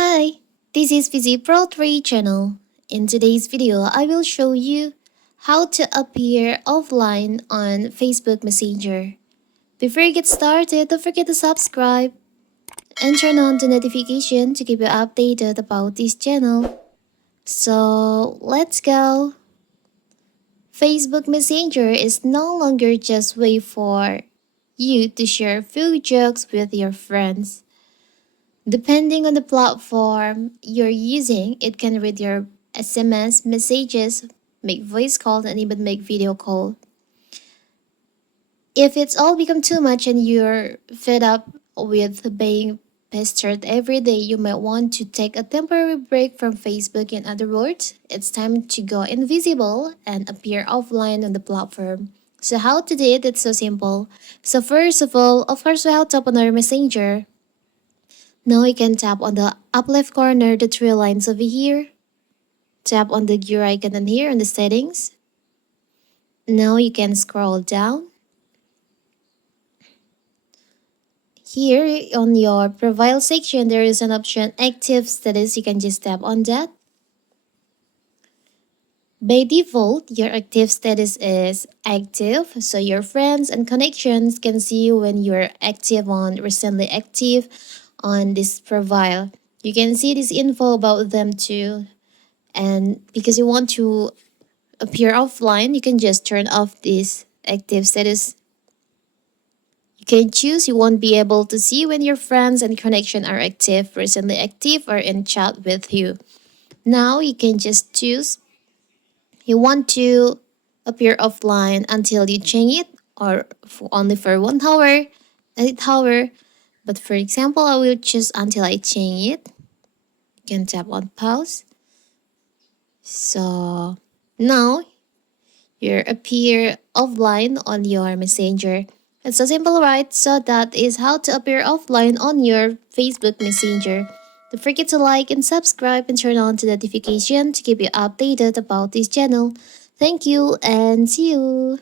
Hi, this is Pro3 channel. In today's video, I will show you how to appear offline on Facebook Messenger. Before you get started, don't forget to subscribe and turn on the notification to keep you updated about this channel. So let's go. Facebook Messenger is no longer just a way for you to share few jokes with your friends. Depending on the platform you're using, it can read your SMS messages, make voice calls, and even make video call. If it's all become too much and you're fed up with being pestered every day, you might want to take a temporary break from Facebook. In other words, it's time to go invisible and appear offline on the platform. So how to do it? It's so simple. So first of all, of course, we have to open our messenger. Now you can tap on the up left corner, the three lines over here. Tap on the gear icon in here on the settings. Now you can scroll down. Here on your profile section, there is an option active status. You can just tap on that. By default, your active status is active, so your friends and connections can see when you're active on recently active on this profile. You can see this info about them too. And because you want to appear offline, you can just turn off this active status. You can choose you won't be able to see when your friends and connection are active, recently active, or in chat with you. Now you can just choose you want to appear offline until you change it or only for 1 hour, 8 hour. But for example, I will choose until I change it. You can tap on pause. So now you appear offline on your messenger. It's so simple, right? So that is how to appear offline on your Facebook Messenger. Don't forget to like and subscribe and turn on the notification to keep you updated about this channel. Thank you and see you.